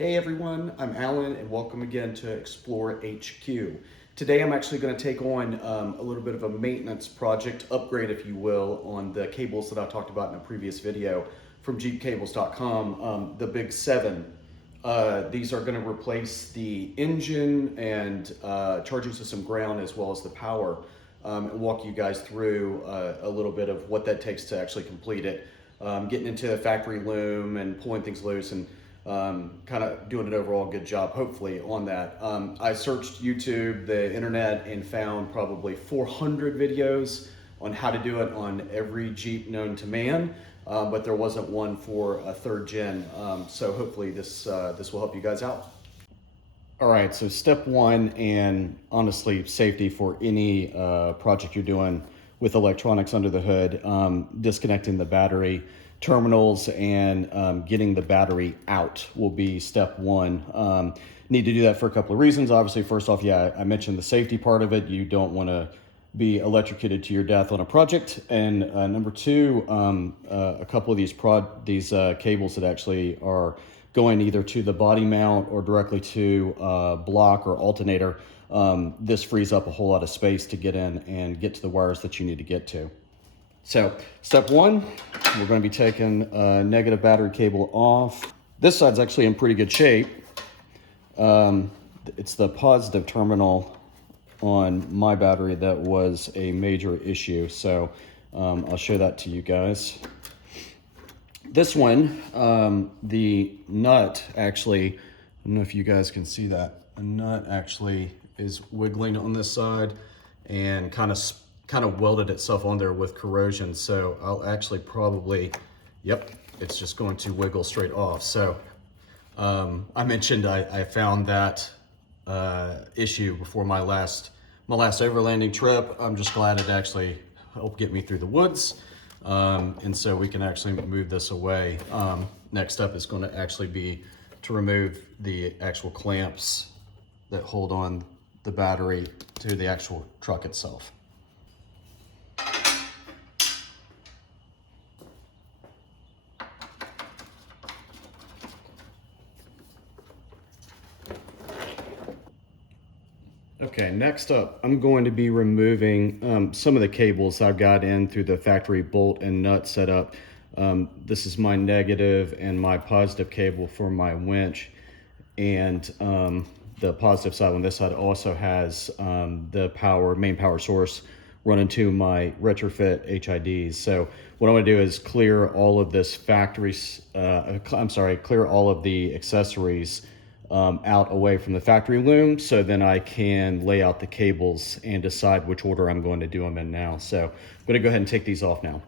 Hey everyone, I'm Alan and welcome again to Explore HQ. Today I'm actually going to take on a little bit of a maintenance project, upgrade if you will, on the cables that I talked about in a previous video from jeepcables.com, the Big 7. These are going to replace the engine and charging system ground as well as the power, and walk you guys through a little bit of what that takes to actually complete it. Getting into the factory loom and pulling things loose and kind of doing an overall good job, hopefully, on that. I searched YouTube, the internet, and found probably 400 videos on how to do it on every Jeep known to man, but there wasn't one for a 3rd gen. So hopefully this will help you guys out. All right, so step one, and honestly, safety for any project you're doing with electronics under the hood, disconnecting the battery terminals and getting the battery out will be step one. Need to do that for a couple of reasons. Obviously, first off, yeah, I mentioned the safety part of it. You don't want to be electrocuted to your death on a project. And number two, a couple of these cables that actually are going either to the body mount or directly to block or alternator. This frees up a whole lot of space to get in and get to the wires that you need to get to. So step one, we're going to be taking a negative battery cable off. This side's actually in pretty good shape. It's the positive terminal on my battery that was a major issue. So I'll show that to you guys. This one, the nut actually, I don't know if you guys can see that. The nut actually is wiggling on this side and kind of welded itself on there with corrosion. So I'll actually probably, yep, it's just going to wiggle straight off. So I mentioned I found that issue before my last overlanding trip. I'm just glad it actually helped get me through the woods. And so we can actually move this away. Next step is going to actually be to remove the actual clamps that hold on the battery to the actual truck itself. Okay, next up, I'm going to be removing some of the cables I've got in through the factory bolt and nut setup. This is my negative and my positive cable for my winch. And the positive side on this side also has the main power source running to my retrofit HIDs. So what I'm gonna do is clear all of this clear all of the accessories out away from the factory loom, so then I can lay out the cables and decide which order I'm going to do them in now. So I'm going to go ahead and take these off now.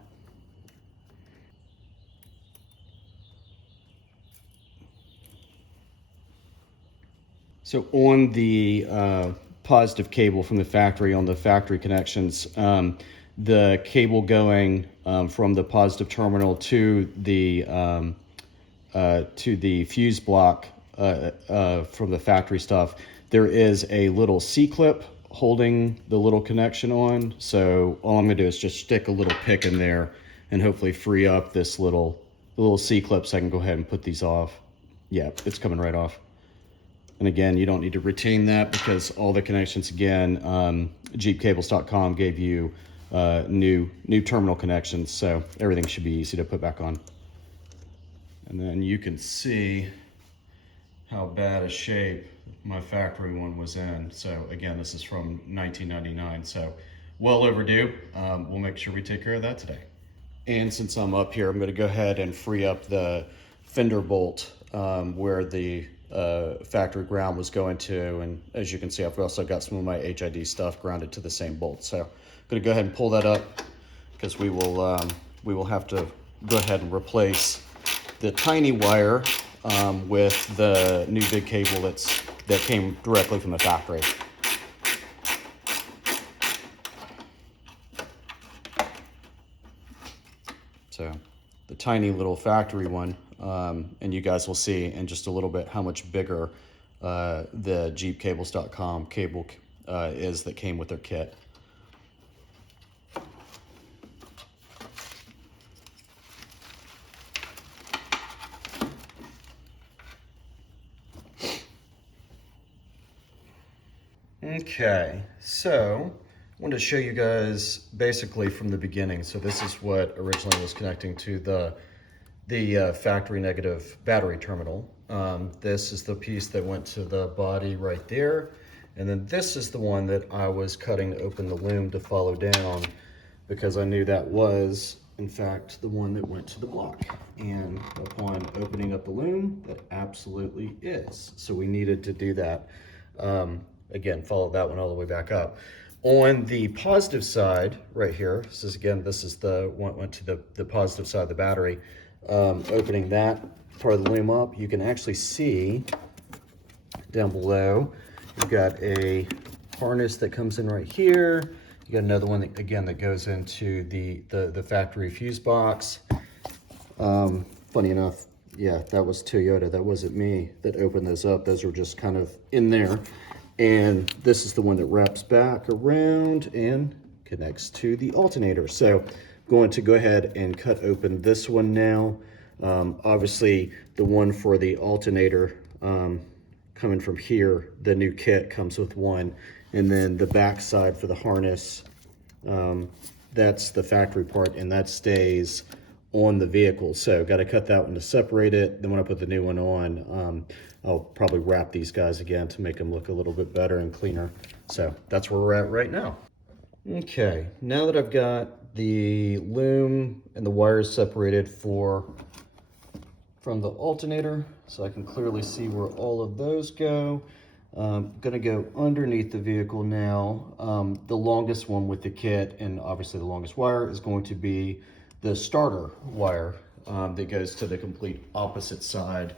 So on the positive cable from the factory, on the factory connections, the cable going from the positive terminal to the fuse block from the factory stuff, there is a little C-clip holding the little connection on. So all I'm gonna do is just stick a little pick in there and hopefully free up this little C-clip so I can go ahead and put these off. Yeah, it's coming right off. And again, you don't need to retain that because all the connections, again, jeepcables.com gave you new terminal connections, so everything should be easy to put back on. And then you can see how bad a shape my factory one was in. So again, this is from 1999, so well overdue. We'll make sure we take care of that today. And since I'm up here, I'm going to go ahead and free up the fender bolt where the factory ground was going to. And as you can see, I've also got some of my HID stuff grounded to the same bolt. So I'm going to go ahead and pull that up because we will have to go ahead and replace the tiny wire with the new big cable that came directly from the factory. So the tiny little factory one, and you guys will see in just a little bit how much bigger the jeepcables.com cable is that came with their kit. Okay, so I wanted to show you guys basically from the beginning. So this is what originally was connecting to the factory negative battery terminal. This is the piece that went to the body right there. And then this is the one that I was cutting to open the loom to follow down, because I knew that was, in fact, the one that went to the block. And upon opening up the loom, that absolutely is. So we needed to do that. Again, follow that one all the way back up. On the positive side, right here, this is the one went to the positive side of the battery. Opening that part of the loom up, you can actually see down below, you've got a harness that comes in right here. You got another one that, again, that goes into the factory fuse box. Funny enough, yeah, that was Toyota. That wasn't me that opened those up. Those were just kind of in there. And this is the one that wraps back around and connects to the alternator. So I'm going to go ahead and cut open this one now. Obviously, the one for the alternator coming from here, the new kit comes with one. And then the back side for the harness, that's the factory part, and that stays on the vehicle. So got to cut that one to separate it. Then when I put the new one on, I'll probably wrap these guys again to make them look a little bit better and cleaner. So that's where we're at right now. Okay, now that I've got the loom and the wires separated from the alternator, so I can clearly see where all of those go. Gonna go underneath the vehicle now. The longest one with the kit, and obviously the longest wire, is going to be the starter wire that goes to the complete opposite side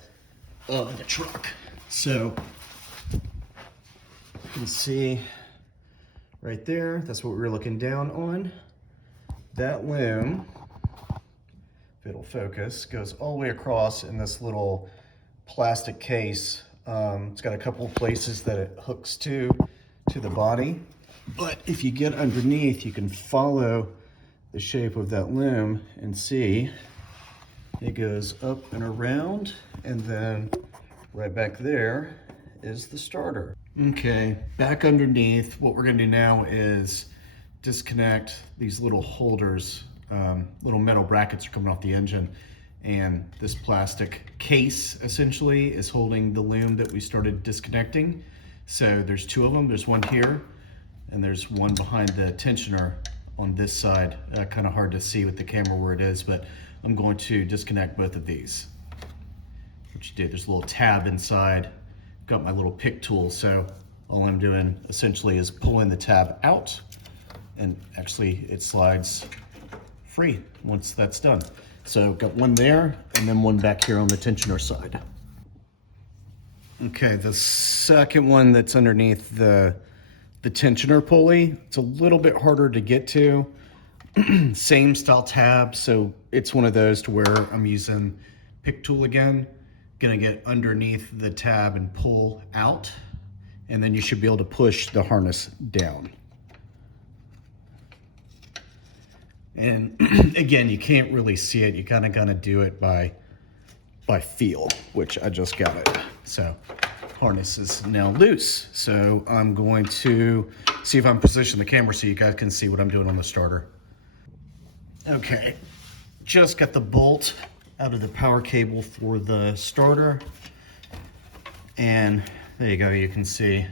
of the truck. So you can see right there, that's what we were looking down on. That loom, if it'll focus, goes all the way across in this little plastic case. It's got a couple of places that it hooks to the body, but if you get underneath, you can follow the shape of that loom and see it goes up and around, and then right back there is the starter. Okay, back underneath, what we're gonna do now is disconnect these little holders. Little metal brackets are coming off the engine, and this plastic case essentially is holding the loom that we started disconnecting. So there's two of them. There's one here, and there's one behind the tensioner on this side. Kind of hard to see with the camera where it is, but I'm going to disconnect both of these. What you do, there's a little tab inside. Got my little pick tool, so all I'm doing essentially is pulling the tab out, and actually it slides free once that's done. So got one there, and then one back here on the tensioner side. Okay, the second one that's underneath the tensioner pulley, it's a little bit harder to get to. Same style tab, so it's one of those to where I'm using pick tool again. Gonna get underneath the tab and pull out, and then you should be able to push the harness down. And again, you can't really see it. You kind of gotta do it by feel, which I just got it. So harness is now loose. So I'm going to see if I'm positioning the camera so you guys can see what I'm doing on the starter. Okay, just got the bolt out of the power cable for the starter. And there you go, you can see.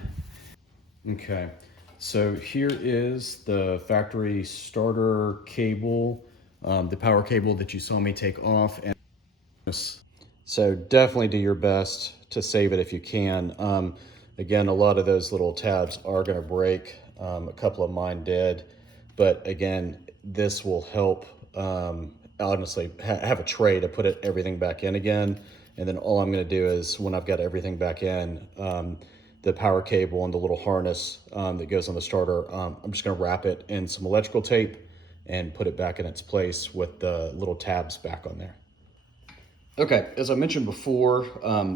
Okay, so here is the factory starter cable, the power cable that you saw me take off. And so definitely do your best to save it if you can. Again, a lot of those little tabs are gonna break. A couple of mine did, but again, this will help honestly have a tray to put everything back in again. And then all I'm gonna do is, when I've got everything back in, the power cable and the little harness that goes on the starter, I'm just gonna wrap it in some electrical tape and put it back in its place with the little tabs back on there. Okay, as I mentioned before,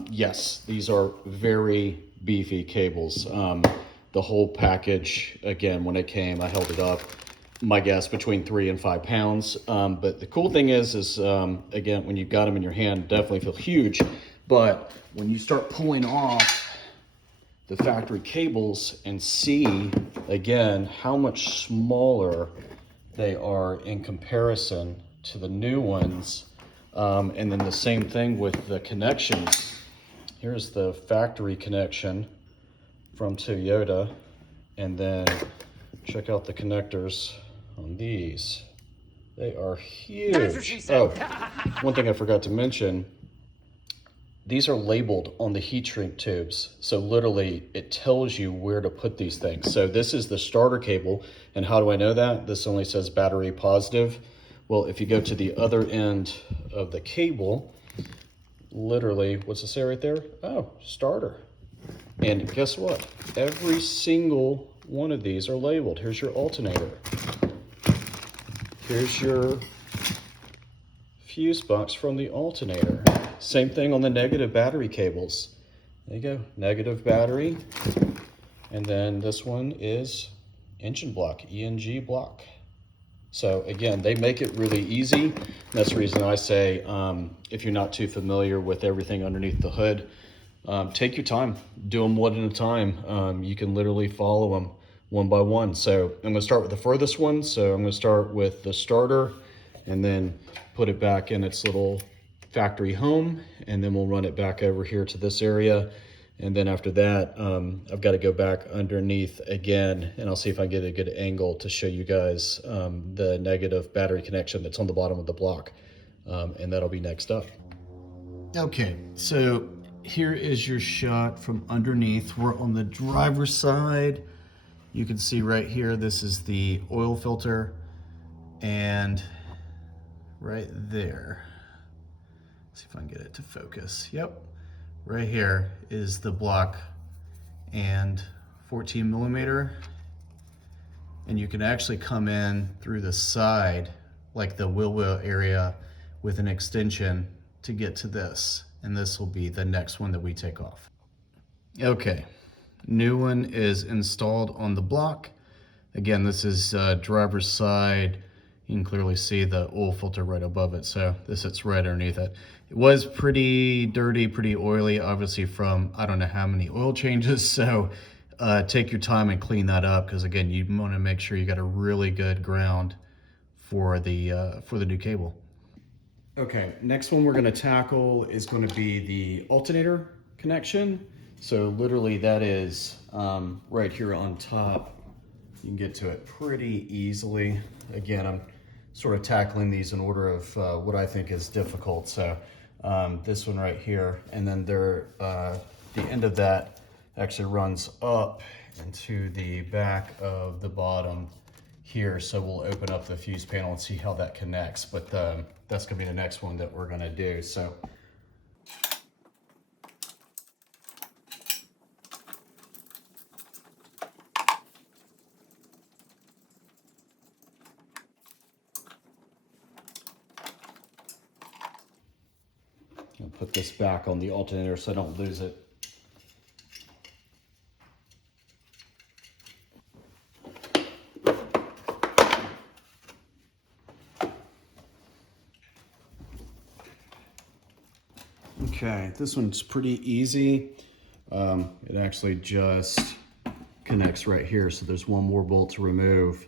yes, these are very beefy cables. The whole package, again, when it came, I held it up, my guess, between 3 and 5 pounds. But the cool thing is again, when you've got them in your hand, definitely feel huge. But when you start pulling off the factory cables and see again how much smaller they are in comparison to the new ones. And then the same thing with the connections. Here's the factory connection from Toyota, and then check out the connectors on these. They are huge. That's what she said. Oh, one thing I forgot to mention, these are labeled on the heat shrink tubes. So literally it tells you where to put these things. So this is the starter cable. And how do I know that? This only says battery positive. Well, if you go to the other end of the cable, literally, what's it say right there? Oh, starter. And guess what? Every single one of these are labeled. Here's your alternator. Here's your fuse box from the alternator. Same thing on the negative battery cables. There you go, negative battery. And then this one is engine block, ENG block. So again, they make it really easy. That's the reason I say, if you're not too familiar with everything underneath the hood, take your time, do them one at a time. You can literally follow them one by one. So I'm gonna start with the furthest one. So I'm gonna start with the starter and then put it back in its little factory home. And then we'll run it back over here to this area. And then after that, I've got to go back underneath again, and I'll see if I get a good angle to show you guys the negative battery connection that's on the bottom of the block. And that'll be next up. Okay, so here is your shot from underneath. We're on the driver's side. You can see right here, this is the oil filter, and right there, let's see if I can get it to focus. Yep. Right here is the block and 14 millimeter. And you can actually come in through the side, like the wheel well area, with an extension to get to this. And this will be the next one that we take off. Okay, new one is installed on the block. Again, this is driver's side. You can clearly see the oil filter right above it, so this sits right underneath it. It was pretty dirty, pretty oily, obviously from I don't know how many oil changes, so take your time and clean that up, because again, you want to make sure you got a really good ground for the new cable. Okay, next one we're going to tackle is going to be the alternator connection. So literally that is right here on top. You can get to it pretty easily. Again, I'm sort of tackling these in order of what I think is difficult. So this one right here, and then there, the end of that actually runs up into the back of the bottom here. So we'll open up the fuse panel and see how that connects. But that's gonna be the next one that we're gonna do. So. I'll put this back on the alternator so I don't lose it. Okay, this one's pretty easy. It actually just connects right here, so there's one more bolt to remove,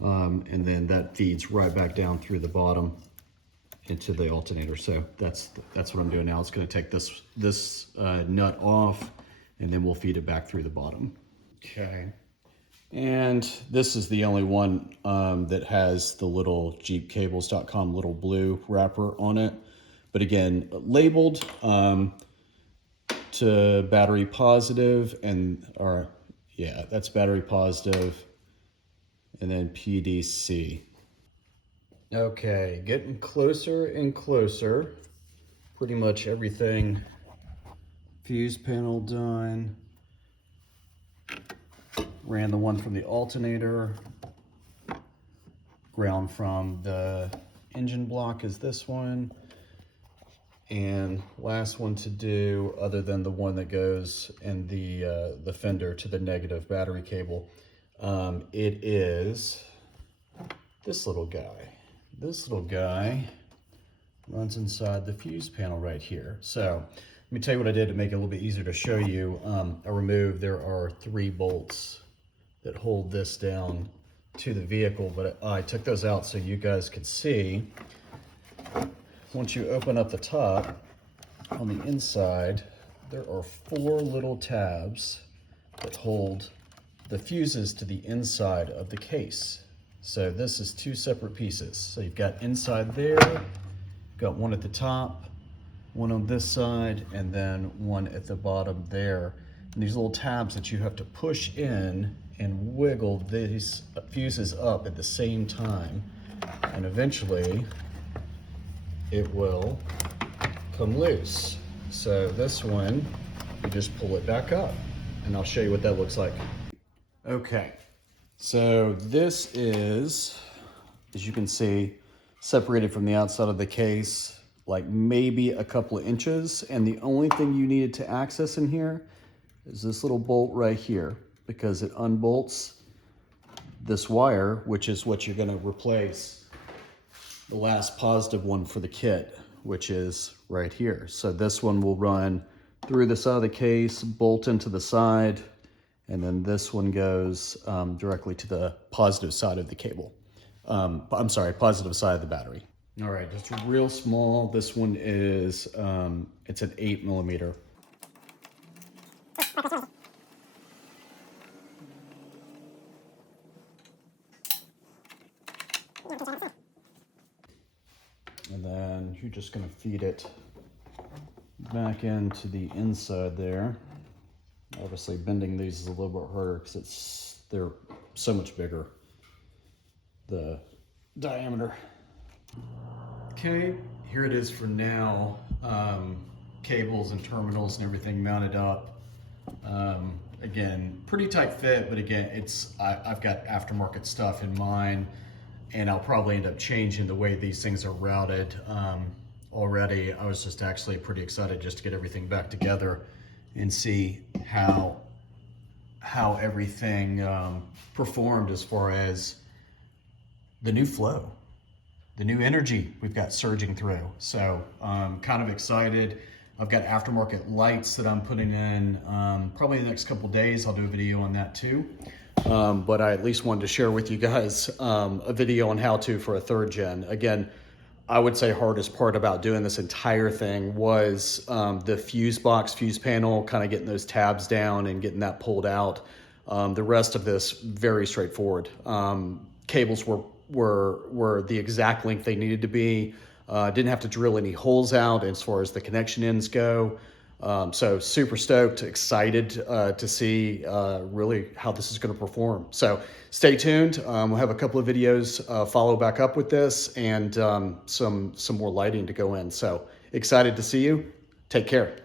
and then that feeds right back down through the bottom into the alternator. So that's what I'm doing now. It's going to take this nut off, and then we'll feed it back through the bottom. Okay, and this is the only one that has the little jeepcables.com little blue wrapper on it. But again, labeled to battery positive, yeah, that's battery positive, and then PDC. Okay, getting closer and closer. Pretty much everything. Fuse panel done. Ran the one from the alternator. Ground from the engine block is this one. And last one to do, other than the one that goes in the Fender to the negative battery cable, it is this little guy. This little guy runs inside the fuse panel right here. So Let me tell you what I did to make it a little bit easier to show you. I removed, there are 3 bolts that hold this down to the vehicle, but I took those out so you guys could see. Once you open up the top, on the inside, there are 4 little tabs that hold the fuses to the inside of the case. So this is 2 separate pieces. So you've got inside there, got one at the top, one on this side, and then one at the bottom there. And these little tabs that you have to push in and wiggle these fuses up at the same time. And eventually it will come loose. So this one, you just pull it back up, and I'll show you what that looks like. Okay, so this is, as you can see, separated from the outside of the case like maybe a couple of inches, and the only thing you needed to access in here is this little bolt right here, because it unbolts this wire, which is what you're going to replace the last positive one for the kit, which is right here. So this one will run through the side of the case, bolt into the side, and then this one goes directly to the positive side of the cable. I'm sorry, positive side of the battery. All right, just real small. This one is, it's an 8mm. And then you're just gonna feed it back into the inside there. Obviously bending these is a little bit harder because they're so much bigger, the diameter. Okay, here it is for now. Cables and terminals and everything mounted up. Again, pretty tight fit, but again, I've got aftermarket stuff in mind, and I'll probably end up changing the way these things are routed. Already, I was just actually pretty excited just to get everything back together and see how everything performed as far as the new flow, the new energy we've got surging through. So I'm kind of excited. I've got aftermarket lights that I'm putting in. Probably the next couple days, I'll do a video on that too. But I at least wanted to share with you guys a video on how to for a 3rd gen. Again, I would say hardest part about doing this entire thing was the fuse box, fuse panel, kind of getting those tabs down and getting that pulled out. The rest of this, very straightforward. Cables were the exact length they needed to be. Didn't have to drill any holes out as far as the connection ends go. So super stoked, excited to see really how this is going to perform. So stay tuned. We'll have a couple of videos follow back up with this, and some more lighting to go in. So excited to see you. Take care.